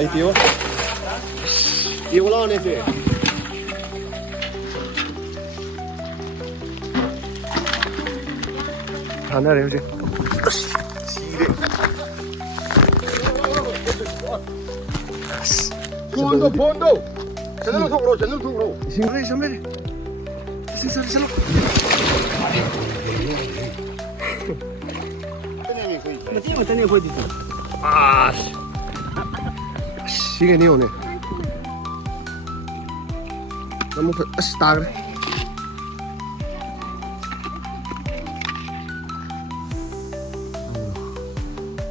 Ay, tío. Tío, wala na siya. Hana rin siya. Pondo, pondo. 제대로 속으로, 제대로 속으로. Siyempre, siyempre. Salo. Matanya ko dito. Ah. Sige niyo ne. Kamu start.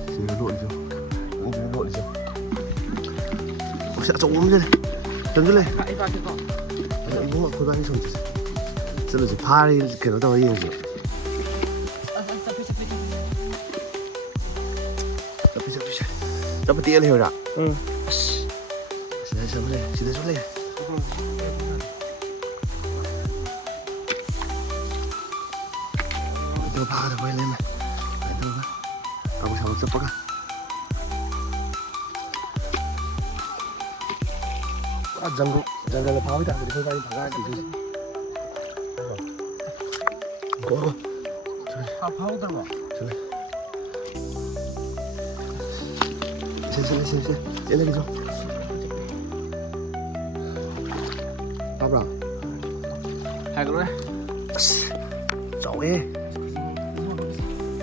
Sige lộn chứ. Không lộn chứ. Sẽ trộn uống lên. Trốn lên. 이거 골반이 좀 저러지 발이 그러다 보이지. Dapat tiyan hiyo ra. Sida sule. Ito pa ka boy lema. Ito ba? Ako sa pa ka. Jungle na pawi ta, dito tayo paga dito. Go. 파우더 봐. Sini. Ini lagi, Jo. Apa? Hai cái này. Cháu ê.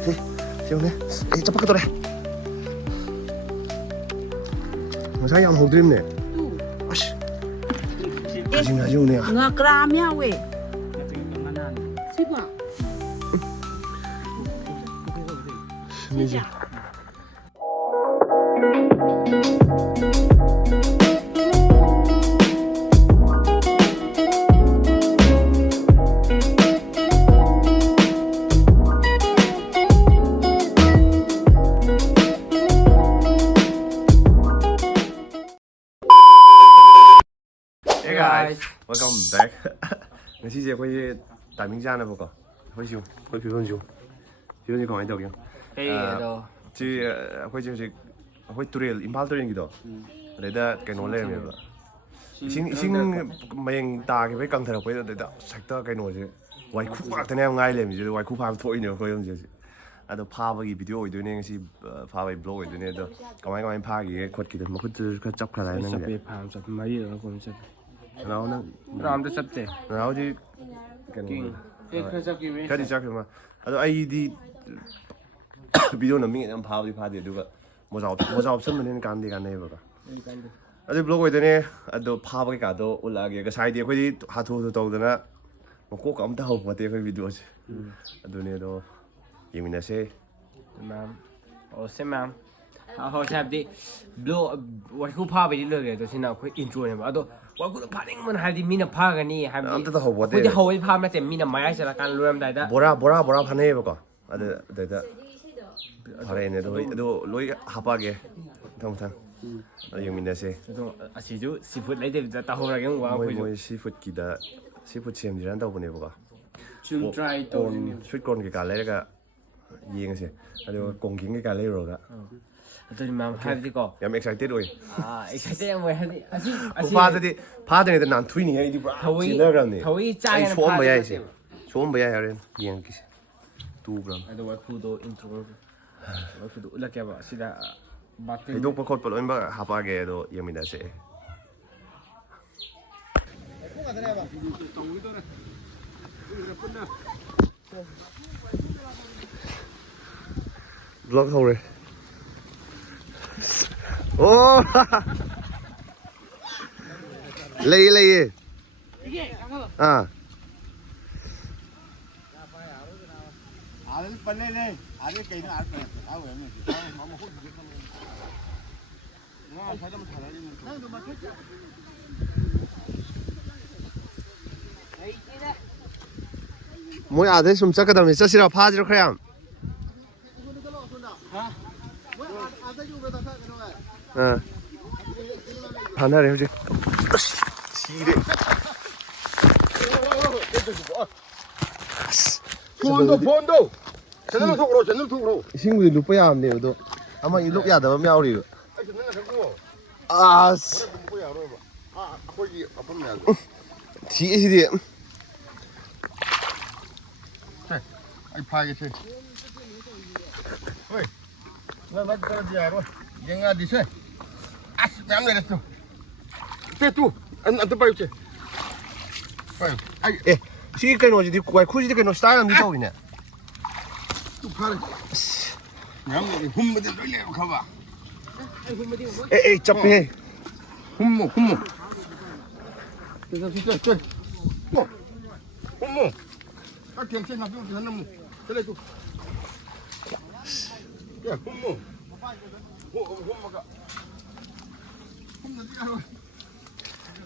Thế, xem nè. Ê, chấp bắt cái tôi này. Mà sao ông hộp dream nè? Dream là nè. Nga gram ya we. Siapa? Sini je. Hey guys, welcome back. Ngày xưa quay tại Minh Giang này vô cả. Quay chiều, quay phiếu luôn chiều. Chiều như còn anh đâu kìa. Hey, đâu. Chứ quay chiều chứ quay tour Impal tour gitu. Để đã cái nón lên rồi. Xin mình ta cái căng thẳng quay để đã sạch ta cái nón chứ. Quay khu bạc thế này ngay lên chứ quay khu phàm thôi nữa quay không chứ. À đó phá cái video ở đây này cái phá cái blog ở đây này đó. Cái phá cái khuất cái mà khuất chấp cái này Sắp về phàm sắp mấy rồi cũng sắp. Nào nó Ram đã sắp thế. nào thì cái Cái sắp kia mấy. cái gì chắc mà à ai đi video nó mình làm phá đi được một giáo sinh mình nên can này vậy à thì blog vậy này à đó phá cái cả đó ula cái sai đi cái gì hạt thu tàu đó na một cố cảm thấy hợp với cái video chứ à đó này đó gì mình nói sẽ Ma'am. Ồ xem ma'am. Họ sắp đi. Blow what who pha về đi lừa rồi xin nào cái intro này mà đó. What who pha đến mình hay đi mình pha cái này hay đi. anh ta hợp với cái hồi pha mà thì mình máy sẽ là can luôn đại đó. bora phá này vậy cả à đó phá này đó lối hapa cái thông à gì mình nói sẽ À chỉ chú seafood lấy thì tao hồi ra cái quá mỗi seafood kia đó seafood xem gì đó đâu có này vậy cả Chun try to sweet corn cái lấy cái gì cái gì à đó cong kiến cái lấy rồi đó tôi mà hay đi có em excited rồi excited em hay đi cũng phá thế này thì nản thui này hay đi bra chỉ là cái này thôi trái ai xuống bây giờ xuống bây giờ rồi yên cái tu bram ada waktu do intro waktu do ulah kaya sida cái đâu có cột bật lên bác hapa cái đó em mình đã sẽ vlog thôi rồi ô lấy à ada kayak ini ada tahu ya nih mau mau nah saya mau salah ini nah udah pakai mỗi 아들 좀 작게 담으면 저시라 파지로 그냥 응 하나를 해주지 시래 Pondo. 제대로 속으로. 친구들 루프야 안 돼요 너 아마 이 루프야 더 мя우리 아 ꯑꯁ ꯍꯣꯔꯦꯟ ꯌꯥꯔꯣꯏꯕ ꯑꯩꯈꯣꯏꯒꯤ ꯃꯐꯝ ꯃꯌꯥꯝꯁꯦ ꯊꯤꯁꯤꯗꯤ ꯑꯩ ꯐꯥꯒꯦꯁꯦ ꯍꯣꯏ ꯅꯠꯇ꯭ꯔꯗꯤ ꯌꯥꯔꯣꯏ ꯌꯦꯡꯉꯛꯑꯗꯤ ꯑꯁ ꯃꯌꯥꯝ ꯂꯩꯔꯦ ꯇꯨ ꯑꯝꯇ ꯄꯥꯏꯌꯨꯁꯦ ꯄꯥꯏꯌꯨ ꯑꯦ ꯁꯤ ꯀꯩꯅꯣꯁꯤꯗꯤ ꯋꯥꯏꯈꯨꯁꯤꯗꯤ ꯀꯩꯅꯣ ꯁ꯭ꯇꯥꯏꯜ ꯑꯃꯗꯤ ꯇꯧꯋꯤꯅꯦ ꯇꯨ ꯐꯥꯔꯦ ꯃꯌꯥꯝ ꯂꯩꯔꯦ ꯍꯨꯝꯕꯗꯤ ꯂꯣꯏ ꯂꯩꯕ ꯈꯪꯕ ꯑꯦ ꯆꯞꯄꯦꯍꯦ hummo. Hummo. Aqui, você não viu? Não. Olha tu. Hummo.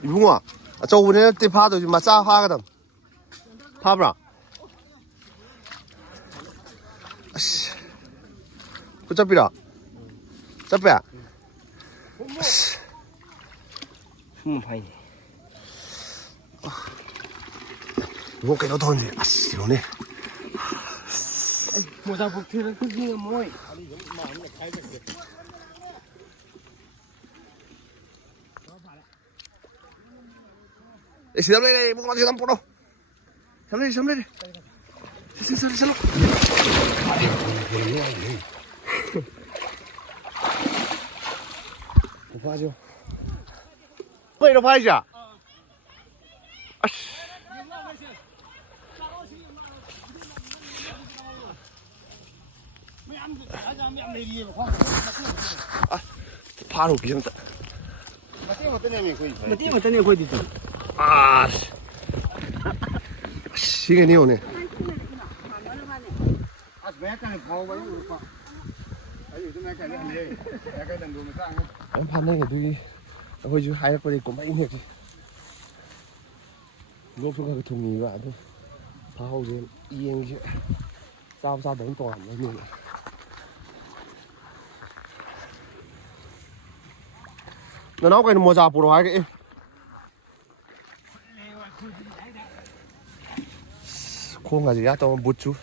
이붕아 ꯑꯆꯧꯕꯅꯦ ꯅꯠꯇꯦ ꯐꯥꯗꯣꯏꯁꯤ ꯃꯆꯥ ꯐꯥꯒꯗꯝ ꯐꯥꯕ꯭ꯔꯥ ꯑꯁ ꯈꯨꯠ ꯆꯞꯄꯤꯔꯣ ꯆꯞꯄꯦ ꯑꯁ 파이네. 이거 그냥 던지 아씨 이러네 모자 복트는 크기가 뭐이? Esse daí é muito mais por chama ele. Sim. Não faz eu. Põe não faz já. 바로 비행다. 맞네 거기 있어. 아. 시간이 오네. 안 판매가 되게 거기 좀 하얗고 있고 막 이네. 높은 거 통이 와도 바오지 이행지 싸우자 너무 또 안 되네. 너 나오고 있는 모자 보러 가게. 콩가지 야 또 못주.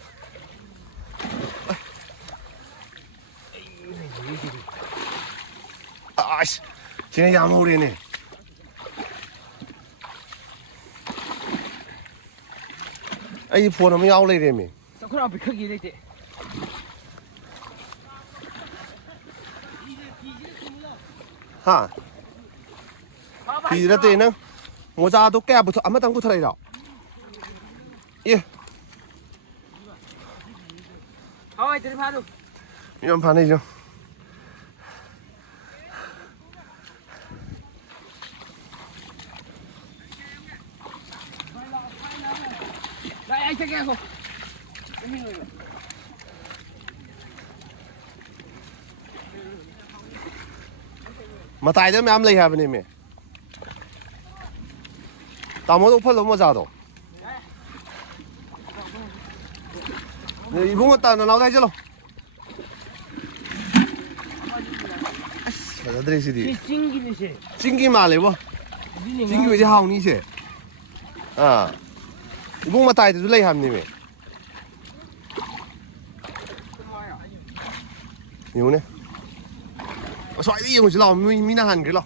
아씨, 쟤네 야무리네. 아이 보너면 야올래래미. 서클 앞에 크기 되지. 하. 이럴 때는 모자도 깨부터 아마 당구 털어이라. 예. 아이 들이 바로. 이런 반이죠. 야 이렇게 하고. 마타이도 맘 레이 하버니 메. 다모도 펄로 모자도. 네, 이봉 왔다 나오다 해줄로. 잘들 시디. 찡기듯이. 찡기 말래 뭐. 찡기 왜 하오니 세. 아. 이봉 마타이도 레이 함니 메. 이거네. xoay đi một chỉ lò mi na hẳn cái lò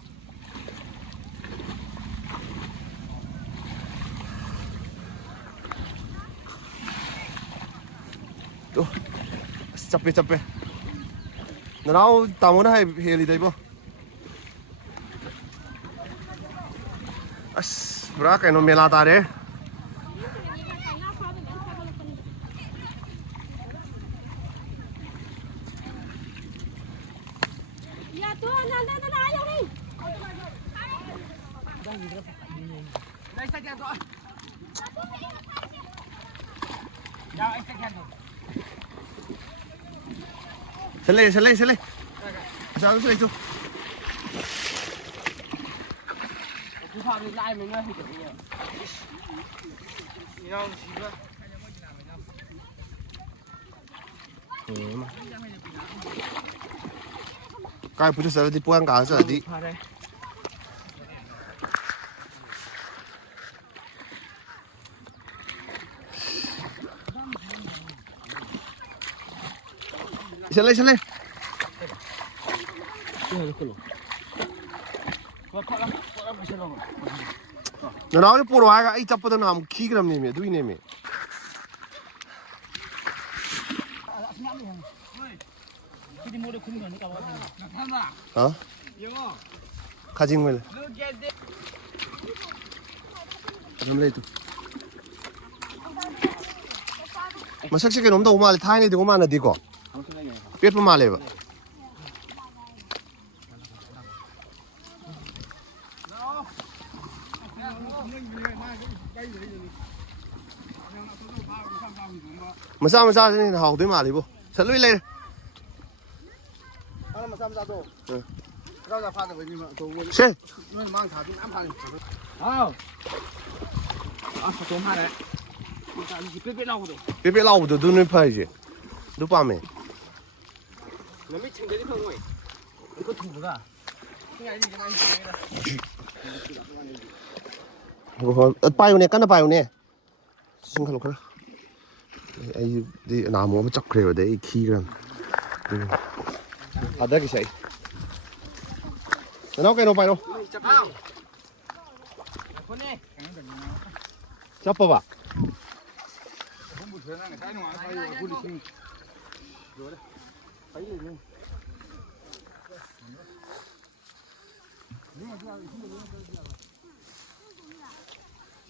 또 잡배 너 나오 따모나 해리 되고 아씨 뭐라 cái nó 멜라다 đấy Đây sách ra rồi. Đâu anh sách ra rồi. Xe lên sao xe lên chú Cứ phạm đi lại mình nữa thì kiểu gì nhỉ? Đâu gì nữa. cái bữa giờ đi buông cả giờ đi xe lên 이거 놓고. 나나를 보러 와가 이 잡보다 나무 키그램님이 누이님이 어? 가진 걸 잠레이도 마삭식에 놈다 오마를 타이네 되고 마나 디고 뼈 말해 봐 massage này hào tới mà đi bộ sẽ lưỡi lên xe biết biết lau được đun phải gì đúng ba mày bay này cắn bay này xin khalo khalo ai đi nào mua chắc kêu đấy khi gần à đây cái gì nó cái nó bay đâu chấp vào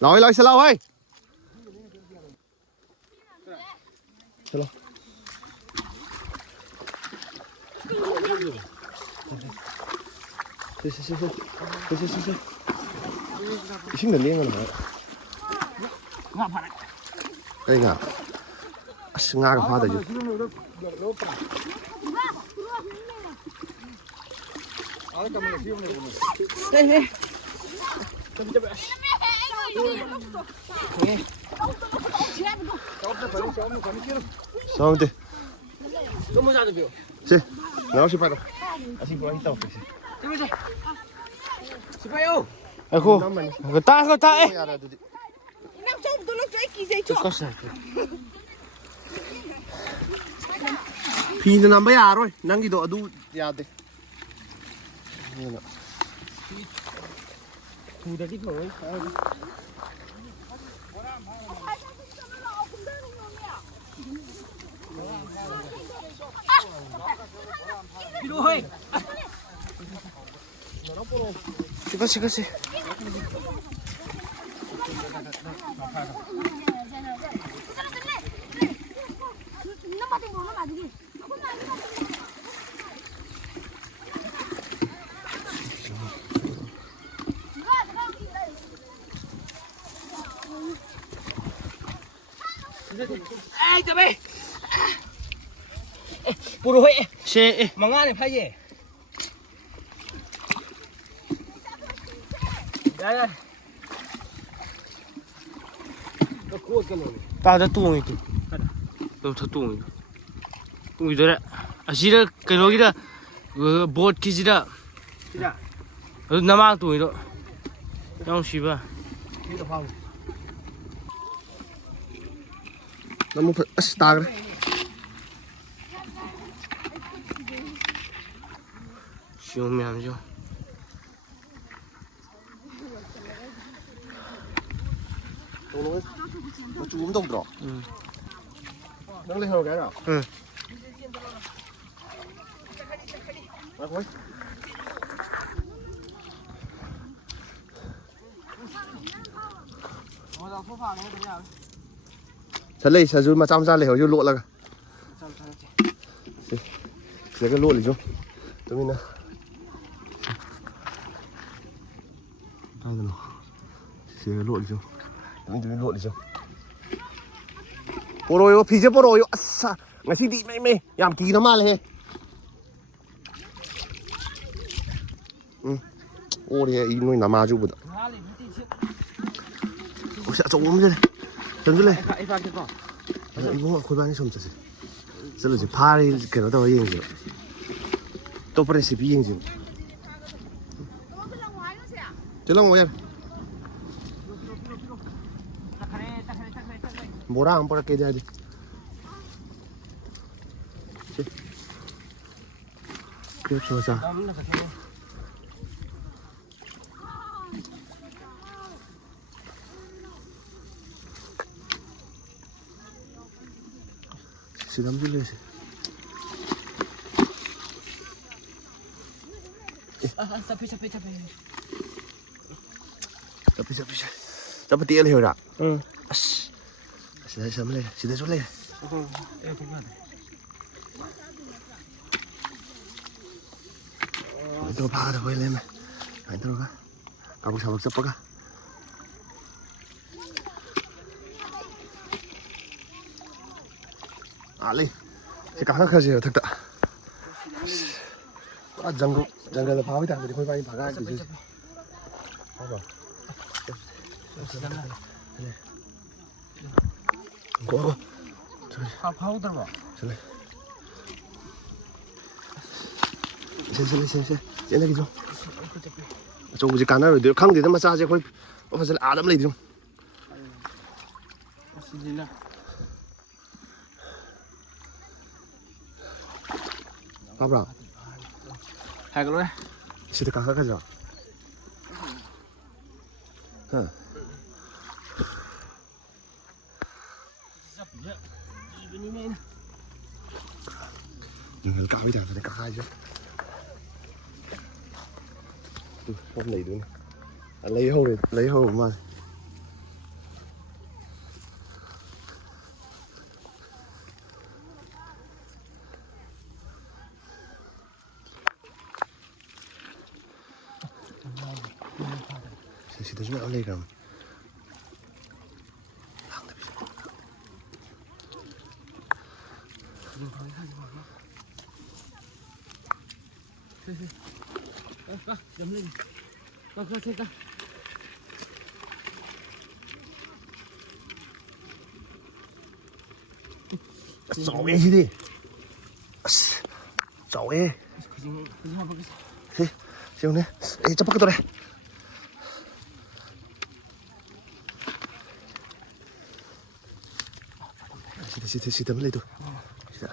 à lại sẽ lâu hay Hello. Đi. Xin đừng điên rồi. Đây ngà. Ngà cái hoa đây chứ. Đây. Xong đi. Sì, no si parla. Así por ahí está. Si phải đâu? Ecco, ta ta Pin nằm bây giờ rồi, năng gì độ đu giờ đi. Thu được cái thôi. Đi thôi. Sì. Ai tụi bay. Bùi Huệ. Sì. Mà Nga này phải gì? Đây. Nó cua cái này. Ta đã tuồng itu. Đâu thật tuồng. Tuồng itu đấy. Asira cái nó kia boat kia đó. Dạ. Namang tuồng itu. Yang siapa? Đi được không? Nó phải start đấy. Siung miam siung. Nó chú đông đỏ. Nó lên hồi cái nào? Thôi. Thật lấy sao mà chăm ra lấy hồi vô lụa là cái lụa này chứ tôi mình nè đây rồi cái lụa này chứ tôi lụa này chứ 보러요 비제 보러요 아싸 ngasi di me yam ki na mal he ore i noi na ma ju bu da o sa zo mo le 전 줄래 이거 골반이 좀 쩌지 쩌지 파리 그거 더 얘기 또 프레시 비행지 저랑 뭐야 뭐랑 뭐라 깨야 돼 그렇죠 자 Sida amju lese. Sapi. Dapat tiel hera. Ừ. Sida sam le. Sida so le. Itu pa da hoy le me. Ai to ka. Kabuk sabak sappa ka. Ali. Si ka ka je thak ta. Jungle da phawi ta de khoi bai phaga ki. Go. 파우더봐. Sale. Xem. Diễn ra cái gì? Chỗ gì cả nó rồi được không thì nó mà ra chứ thôi. Phải là Adam lấy đi không? Pháp rồi. Hai cái đấy. Chỉ được cả cái gì? Hả? Nhưng cao bây giờ thì cả hai chứ. Không lấy được. Lấy hầu mà. Sẽ tới chỗ lấy cầm. Ka. Cháu nghe gì đi? Cháu nghe. Xem nè. Ê, chấp bắt cái tôi đây. Xịt mới lấy tôi. Xịt.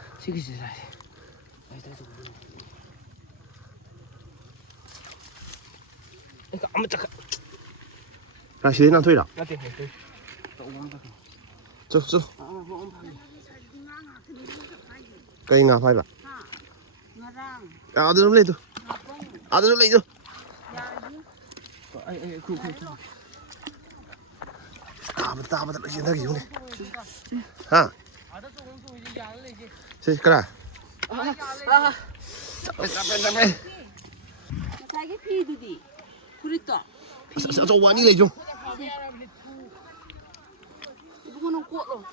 Ra xịt đến ăn thuê đâu? Nó tiền. Cho. Cây ngà phai bà. À, tôi lấy tôi. Tôi lấy tôi. Ta lấy gì gì này? Hả? Gì cái này? Đây. cái phi đi. 그랬다. 저 완이 lấy 좀. 이거는 꼬로.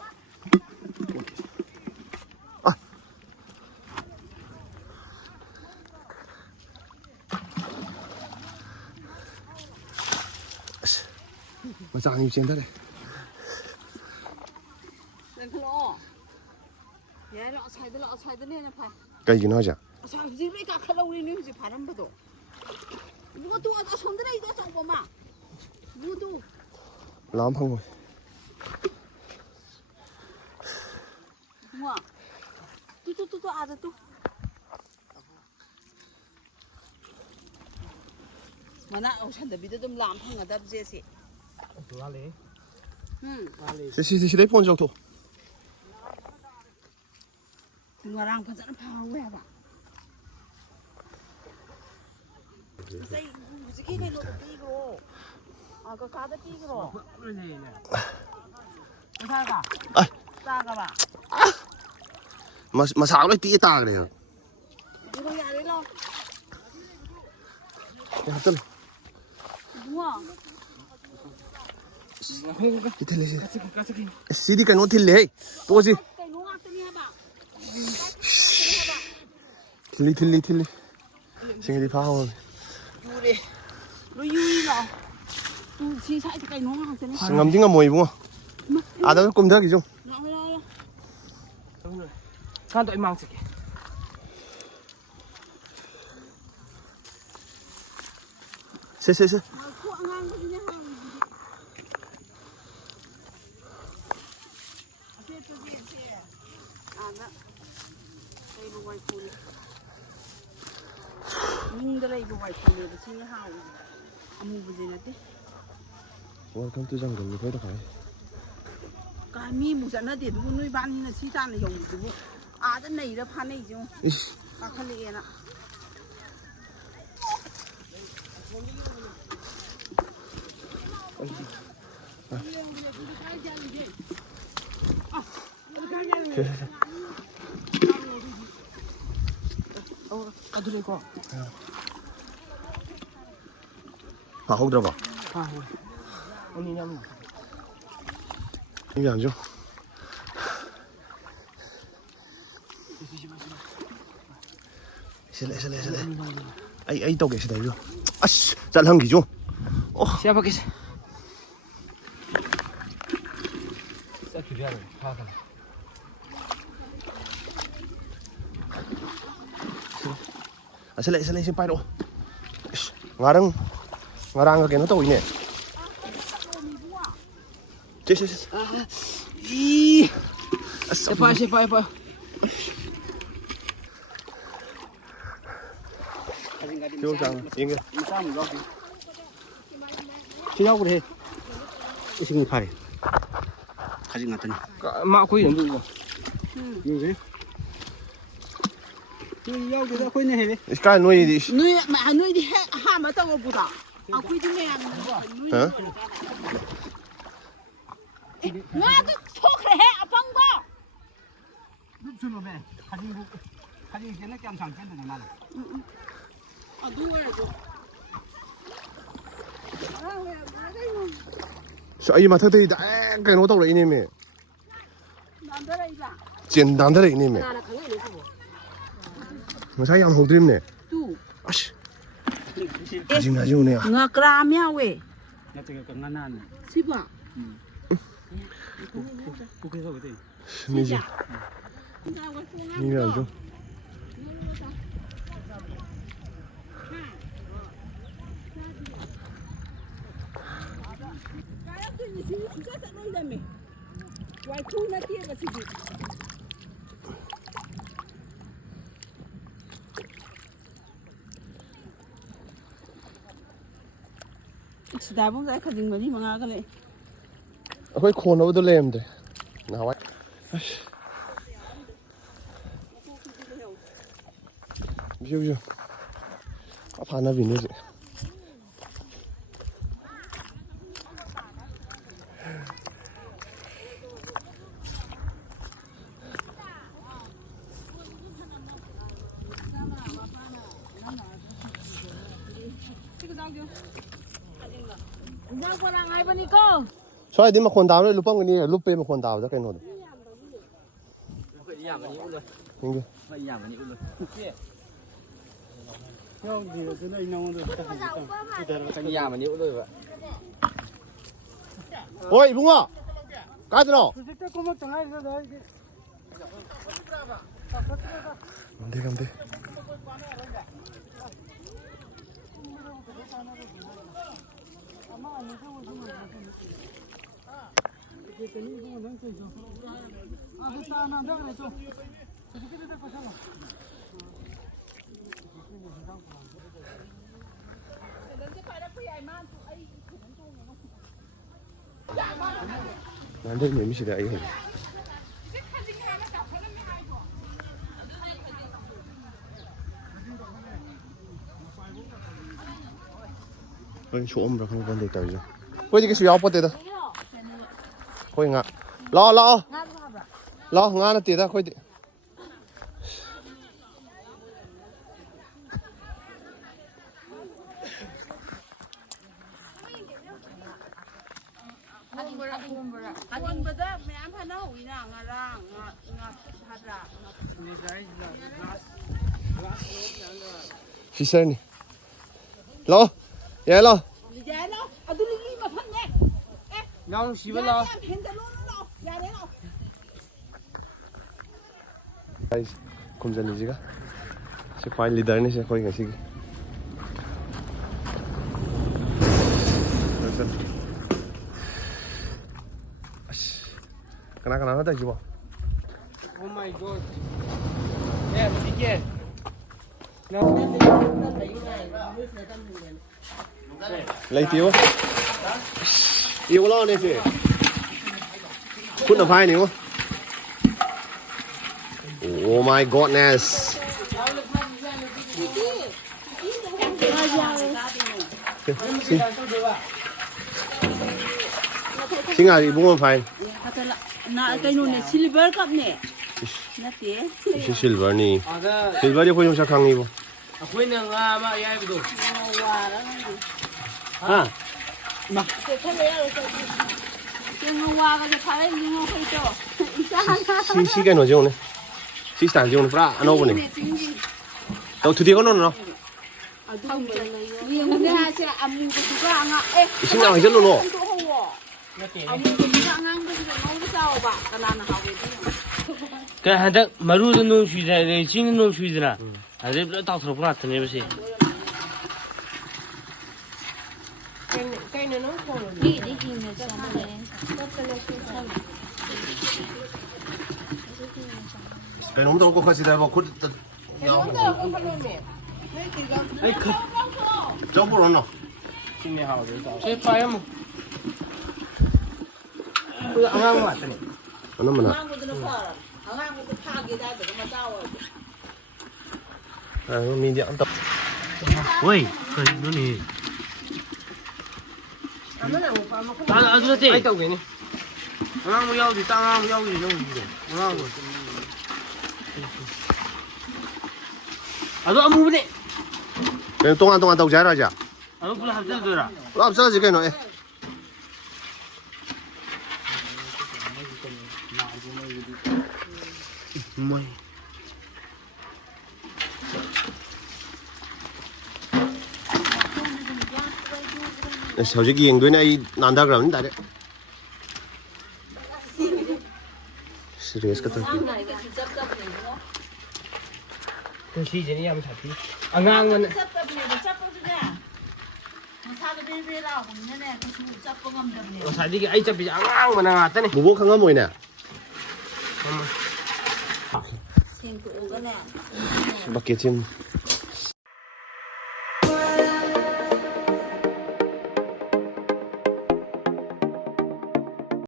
Mà dạng như trên đất này. Đừng lo. 얘 너 사이드네 파. Cây gì nói chả? 사이드 왜 가클로리 뉴스 바람 봐도. 누구도 와서 손들에 이거 좀 봐마. 누구도. Lắm không rồi. 뭐야? 또 아들 또. mana osan da bidum lam phang adab jesi Wale. Si đấy phone trong thủ. ngarang phajan phawe ba sai muziki ne lo ti gro ka ka da ti gro ka ka ta ka ba Mà sao nó tí ta cái này? igo ya le lo Dạ tân. mua Cái thế này gì đi cái nó thịt lệ, tôi gì? cái nó ngắt ni ba Thịt lì. Xin đi phá không? du đi nó yui lo tu chi sai cái nó ngắt ni Ngắm tiếng ngắm mùi đúng không? À đó cùng thế cái chung. lo Kan tụi mang sik. Se. Welcome to jungle, you phải được phải. Cái mi mù dẫn nó để đúng nuôi ban như là xí tan là dùng đúng 아다 내일에 파네 좀. 이씨. 아칼리에나. 어디로 가? 아, hold 들어봐. 언니 냠. 이게 안 줘. 실례. 아이 또 계시다 이거. 아씨, 잘한 기죠. 시작하겠어. 자, 기대하래. 가. À, sẽ lên xin bay độ ngà đang cái nó tồi nè chết Siapa. chưa rằng yên kìa 지나고 그래. 이승이 팔이. 가진 같더니. 막 거기 연두 이거. 이거 여기다 거기 해. cái nuôi đi 누이 마 누이 하마 떠고 보다. 아 꾸이네 안 누이. hả 나도 속해 아빵 봐. 눕수놈에 가진 게는 깜상 깼는데 나는. 아 누워야죠. ai mà thưa thì đã cái nó tao lại nè mẹ 남자라이다. tiền đàn thế này mẹ 나나 강에 내고. mà sao ăn hộp thêm nè 뚜. 아씨 가지고 nè nga kram야 왜? 나 저기 건강한. 시바. 국회에서 그때. 미지 이게 안 줘. Sudah pun saya kerja ni mengaku le. Akwai kona wadda layam da na hawa biyo a fana bi ne Jangan kurang ai bani ko. ช่วยดิมาคนดาวเลยรูปปั้นกันนี่รูปเปมาคนดาวจะกันหมดยังไง 여기 그네 있는 건데. 오이 붕어 가즈노 그때 꼬막 장아에서 너 이게. 감대 난데 매미시다 이거 chỗ ông ra không vấn đề tới rồi. Quay đi cái xíu áo bớt đó. Quay ngã. Lo. Ngã nó tiệt ra quay đi. Aduh betul, memang pada wina ngarang, ngahara. Fisher ni. Lo. Ya lo. Jadi lo, aduh lagi macam ni. Yang siapa Hendak lo, jadi lo. Guys, kumza लीजिएगा. से file leader ने से कोई कैसी की. Kena ada juga. Oh my god. Eh, begini. Lấy tiêu. Yêu lo này chị. Phút là phai này không? Ồ. Oh my godness. Xin à, bung một phải. Na cái nụ này silver cup nè. Nè tía. Silver ni. 아가 Silver đi khôi trong sắc khang ni bo. 아코이는 아마 야이도 À. Nhưng qua cái phải lấy nhưng không cho. Si cái nội dung này. Si sản dung fra anh đâu này. Đâu thứ con nó. Nhưng mà sẽ ăn mua cái gì ăn à? Xin nào hay rất luôn rồi. ăn mua cái gì ăn ăn cái gì nấu sao bà? Cái nào học cái gì? cái hàng đất mà ru dân nông suy ra này chính nông suy ra à đây đã tạo thành một cái này vậy Cái nóng tôi có khai sĩ đại bảo khút. Cháu bố nó. 제 파야 뭐 그 안강 맞더니 Nó mà nè. À, mình điện tập. ôi cái nó này 나 아주한테 아이 따고 있네 안강 뭐 야우지 땅강 뭐 야우지 너무 이거 안강 뭐 아도 아무 분에 Cái 동안 tàu trái rồi chả? 아도 불 합쳐 들어라 Làm sao gì cái nó? 뭐이 솔직히 연구는 난다 그러면 다 돼. Serius kata. 그 시즌이 야무 잡히 안강은 사디기 아이 잡히 안강만 나왔더니 Bubuk kang amoy na. Bakit yun?